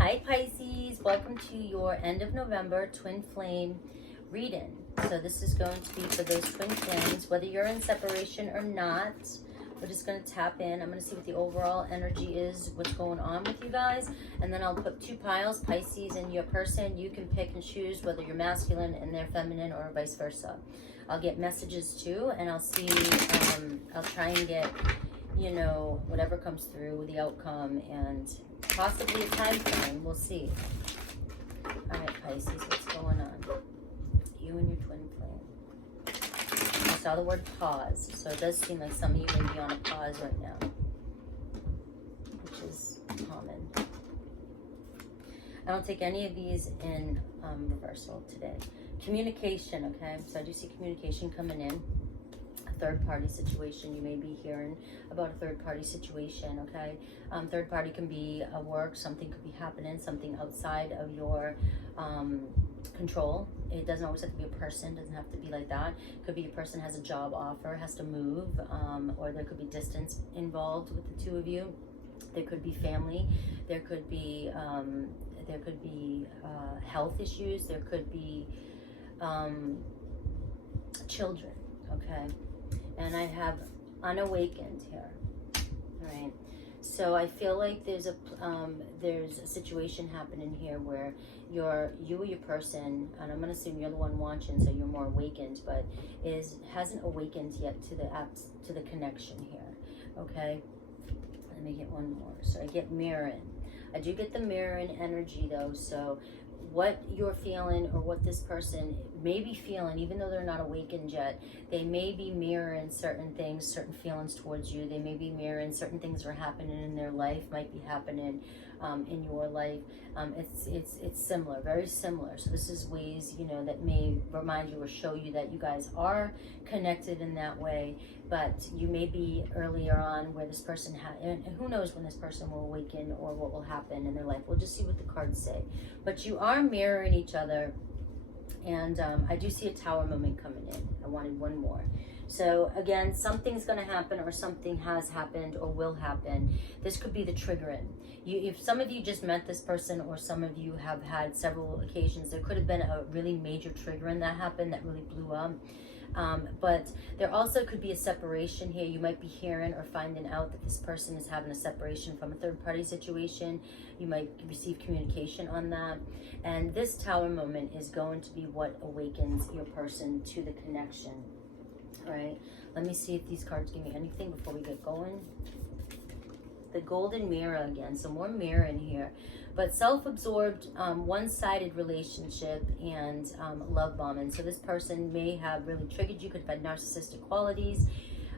Hi Pisces, welcome to your end of November twin flame reading. So this is going to be for those twin flames, whether you're in separation or not. We're just going to tap in. I'm going to see what the overall energy is, what's going on with you guys. And then I'll put two piles, Pisces and your person. You can pick and choose whether you're masculine and they're feminine or vice versa. I'll get messages too, and I'll see, I'll try and get, you know, whatever comes through, the outcome, and possibly a time frame. We'll see. All right, Pisces, what's going on? You and your twin flame. I saw the word pause, so it does seem like some of you may be on a pause right now, which is common. I don't take any of these in reversal today. Communication, okay? So I do see communication coming in. Third party situation. You may be hearing about a third party situation, okay? Third party can be a work, something could be happening, something outside of your control. It doesn't always have to be a person, doesn't have to be like that. It could be a person has a job offer, has to move, or there could be distance involved with the two of you. There could be family, there could be health issues, there could be children, okay? And I have unawakened here, right? So I feel like there's a situation happening here where you or your person, and I'm gonna assume you're the one watching, so you're more awakened, but hasn't awakened yet to the connection here, okay? Let me get one more. So I get mirroring. I do get the mirroring energy though, so what you're feeling or what this person may be feeling, even though they're not awakened yet, they may be mirroring certain things, certain feelings towards you. They may be mirroring certain things that are happening in their life, might be happening in your life. It's similar, very similar. So this is ways, you know, that may remind you or show you that you guys are connected in that way, but you may be earlier on where this person and who knows when this person will awaken or what will happen in their life. We'll just see what the cards say. But you are mirroring each other, and I do see a tower moment coming in. I wanted one more. So again, something's going to happen, or something has happened or will happen. This could be the triggering. If some of you just met this person, or some of you have had several occasions, there could have been a really major triggering that happened that really blew up. But there also could be a separation here. You might be hearing or finding out that this person is having a separation from a third party situation. You might receive communication on that. And this tower moment is going to be what awakens your person to the connection. All right, let me see if these cards give me anything before we get going. The golden mirror again, so more mirror in here. But self-absorbed, one-sided relationship and love bombing. So this person may have really triggered you, could have had narcissistic qualities.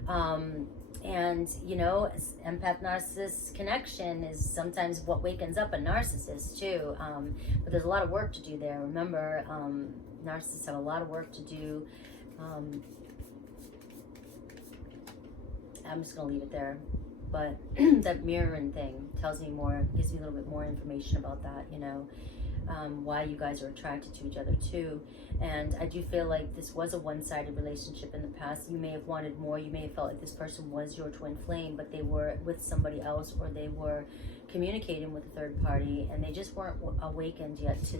And, you know, empath-narcissist connection is sometimes what wakens up a narcissist too. But there's a lot of work to do there. Remember, narcissists have a lot of work to do. I'm just going to leave it there. But that mirroring thing tells me more, gives me a little bit more information about that, you know, why you guys are attracted to each other too. And I do feel like this was a one-sided relationship in the past. You may have wanted more. You may have felt like this person was your twin flame, but they were with somebody else, or they were communicating with a third party, and they just weren't awakened yet to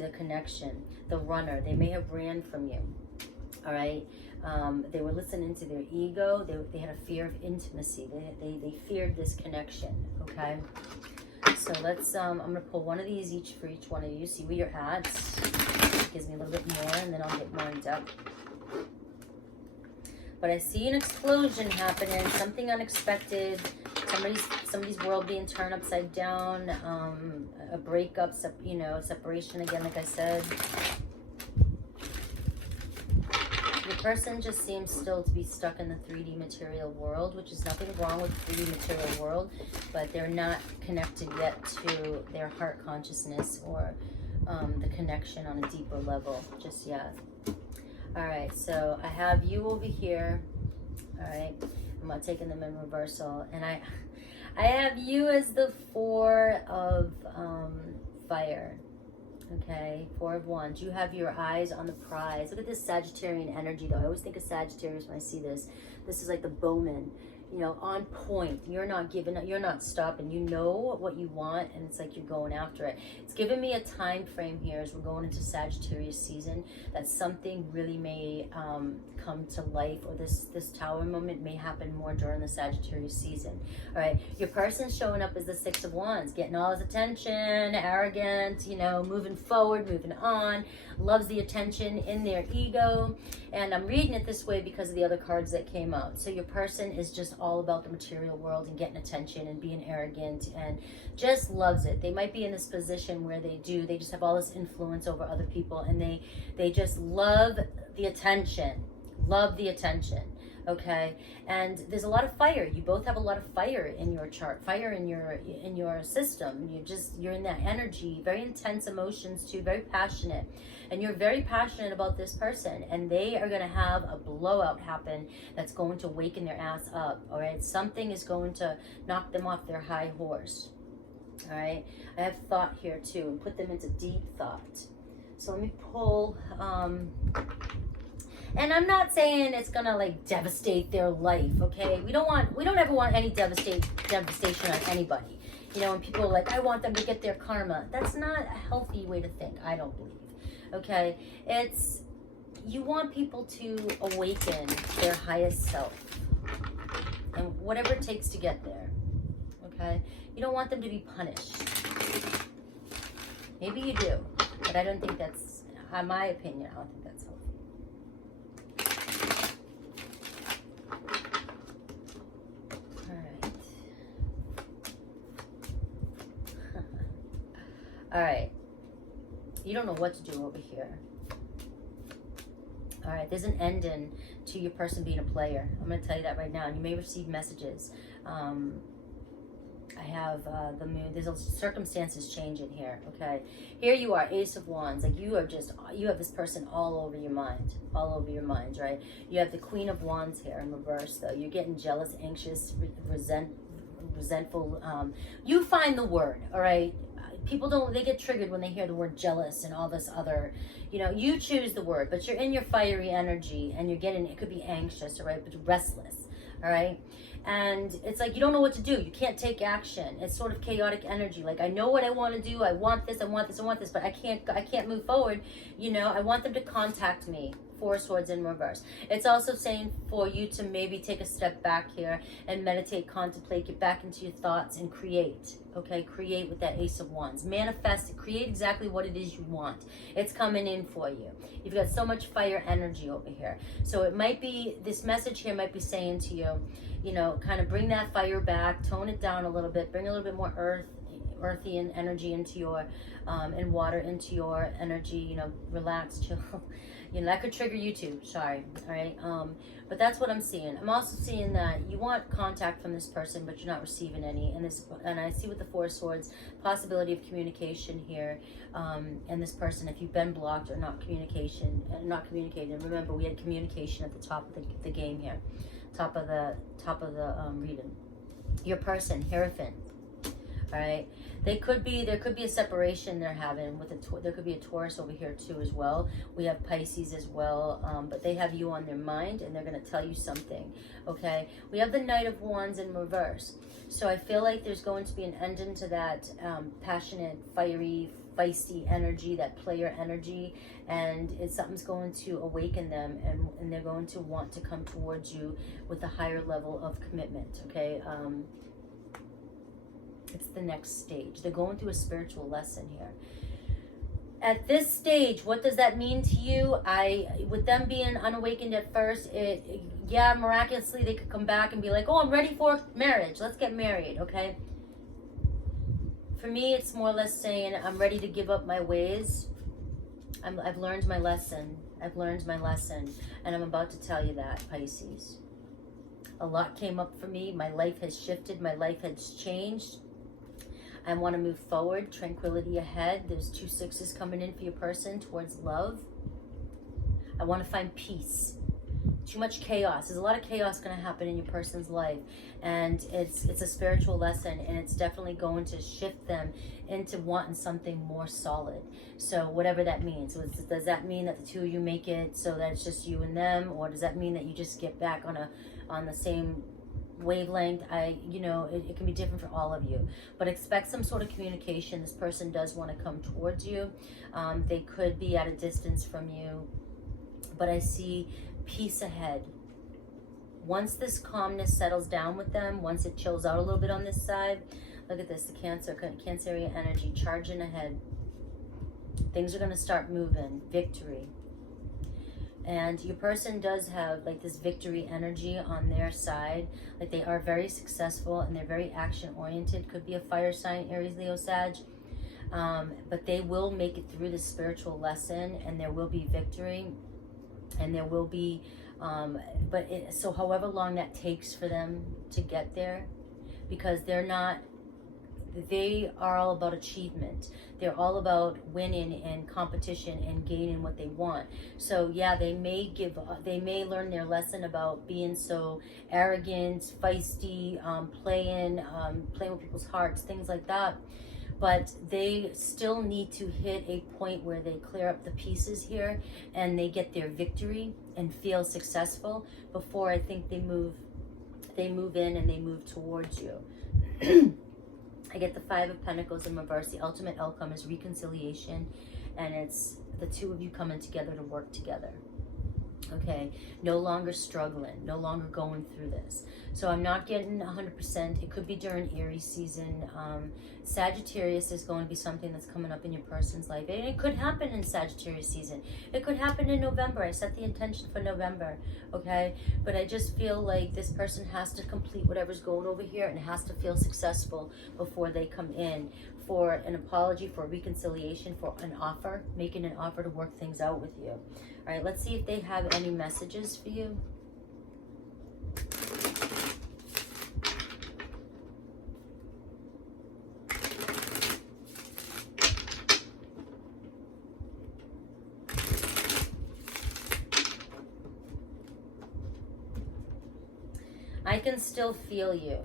the connection. The runner, they may have ran from you. All right. They were listening to their ego. They had a fear of intimacy. They feared this connection. Okay. So let's, I'm going to pull one of these each for each one of you. See where you're at. It gives me a little bit more, and then I'll get more in depth. But I see an explosion happening, something unexpected, somebody's world being turned upside down, a breakup, you know, separation again, like I said. Your person just seems still to be stuck in the 3D material world, which is nothing wrong with the 3D material world, but they're not connected yet to their heart consciousness or the connection on a deeper level just yet. All right, so I have you over here. All right, I'm not taking them in reversal, and I have you as the 4 of fire. Okay, 4 of Wands. You have your eyes on the prize. Look at this Sagittarian energy, though. I always think of Sagittarius when I see this. This is like the bowman. you know, on point. You're not giving up, you're not stopping. You know what you want, and it's like you're going after it. It's giving me a time frame here as we're going into Sagittarius season, that something really may come to life, or this Tower moment may happen more during the Sagittarius season. All right, your person's showing up as the Six of Wands, getting all his attention, arrogant, you know, moving forward, moving on, loves the attention in their ego. And I'm reading it this way because of the other cards that came out. So your person is just all about the material world and getting attention and being arrogant and just loves it. They might be in this position where they just have all this influence over other people, and they just love the attention, okay? And there's a lot of fire. You both have a lot of fire in your chart, fire in your system. You're in that energy, very intense emotions too, very passionate. And you're very passionate about this person, and they are going to have a blowout happen that's going to waken their ass up, all right? Something is going to knock them off their high horse, all right? I have thought here too, and put them into deep thought. So let me pull, and I'm not saying it's gonna like devastate their life, okay? We don't ever want any devastation on anybody. You know, when people are like, I want them to get their karma. That's not a healthy way to think, I don't believe. Okay, you want people to awaken their highest self, and whatever it takes to get there. Okay, you don't want them to be punished. Maybe you do, but I don't think that's, in my opinion, I don't think that's healthy. All right. You don't know what to do over here. All right, there's an ending to your person being a player. I'm going to tell you that right now. And you may receive messages. I have the moon. There's circumstances changing here, okay? Here you are, Ace of Wands. Like you have this person all over your mind. All over your mind, right? You have the Queen of Wands here in reverse, though. You're getting jealous, anxious, resentful. You find the word, all right? People they get triggered when they hear the word jealous and all this other, you know, you choose the word, but you're in your fiery energy, and you're getting, it could be anxious, all right, but restless, all right? And it's like you don't know what to do. You can't take action. It's sort of chaotic energy. Like, I know what I want to do. I want this, I want this, I want this, but I can't move forward. You know, I want them to contact me. Four Swords in reverse. It's also saying for you to maybe take a step back here and meditate, contemplate, get back into your thoughts and create. Okay, create with that Ace of Wands. Manifest it. Create exactly what it is you want. It's coming in for you. You've got so much fire energy over here. So it might be, this message here might be saying to you, you know, kind of bring that fire back, tone it down a little bit, bring a little bit more earthy and energy into your, and water into your energy, you know, relax, chill. You know, that could trigger you too, sorry, all right? But that's what I'm seeing. I'm also seeing that you want contact from this person, but you're not receiving any. And I see with the Four Swords, possibility of communication here. And this person, if you've been blocked or not communicating. Remember, we had communication at the top of the game here. Top of the reading. Your person, Hierophant. All right, there could be a separation they're having with there could be a Taurus over here too as well. We have Pisces as well, but they have you on their mind, and they're going to tell you something. Okay, we have the Knight of Wands in reverse, so I feel like there's going to be an ending to that passionate, fiery, feisty energy, that player energy, and something's going to awaken them, and they're going to want to come towards you with a higher level of commitment. Okay. It's the next stage. They're going through a spiritual lesson here. At this stage, what does that mean to you? With them being unawakened at first, yeah, miraculously they could come back and be like, oh, I'm ready for marriage. Let's get married, okay? For me, it's more or less saying, I'm ready to give up my ways. I've learned my lesson. I've learned my lesson. And I'm about to tell you that, Pisces. A lot came up for me. My life has shifted. My life has changed. I want to move forward, tranquility ahead. There's 2 6s coming in for your person towards love. I want to find peace. Too much chaos. There's a lot of chaos going to happen in your person's life, and it's a spiritual lesson, and it's definitely going to shift them into wanting something more solid. So whatever that means. So does that mean that the two of you make it so that it's just you and them, or does that mean that you just get back on the same wavelength. It can be different for all of you, but expect some sort of communication. This person does want to come towards you. They could be at a distance from you, but I see peace ahead. Once this calmness settles down with them, once it chills out a little bit on this side, look at this, the Cancerian energy charging ahead. Things are going to start moving. Victory. And your person does have like this victory energy on their side. Like they are very successful and they're very action oriented. Could be a fire sign, Aries, Leo, Sag. But they will make it through this spiritual lesson, and there will be victory. And there will be, so however long that takes for them to get there, because they are all about achievement. They're all about winning and competition and gaining what they want. So yeah, they may learn their lesson about being so arrogant, feisty, playing with people's hearts, things like that. But they still need to hit a point where they clear up the pieces here and they get their victory and feel successful before I think they move in and they move towards you. I get the 5 of Pentacles in reverse. The ultimate outcome is reconciliation, and it's the two of you coming together to work together. Okay, no longer struggling, no longer going through this. So I'm not getting 100%. It could be during Aries season. Sagittarius is going to be something that's coming up in your person's life. And it could happen in Sagittarius season. It could happen in November. I set the intention for November, okay? But I just feel like this person has to complete whatever's going over here and has to feel successful before they come in for an apology, for reconciliation, for an offer, making an offer to work things out with you. All right, let's see if they have any messages for you. I can still feel you,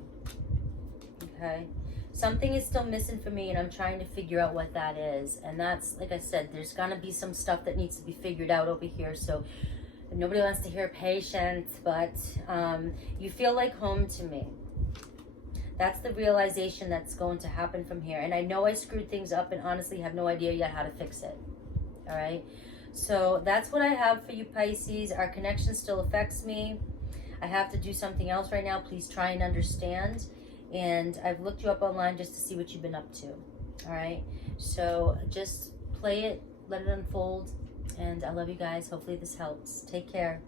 okay? Something is still missing for me, and I'm trying to figure out what that is. And that's, like I said, there's gonna be some stuff that needs to be figured out over here. So nobody wants to hear patience, but you feel like home to me. That's the realization that's going to happen from here. And I know I screwed things up and honestly have no idea yet how to fix it. All right? So that's what I have for you, Pisces. Our connection still affects me. I have to do something else right now. Please try and understand. And I've looked you up online just to see what you've been up to. All right? So just play it, let it unfold. And I love you guys. Hopefully this helps. Take care.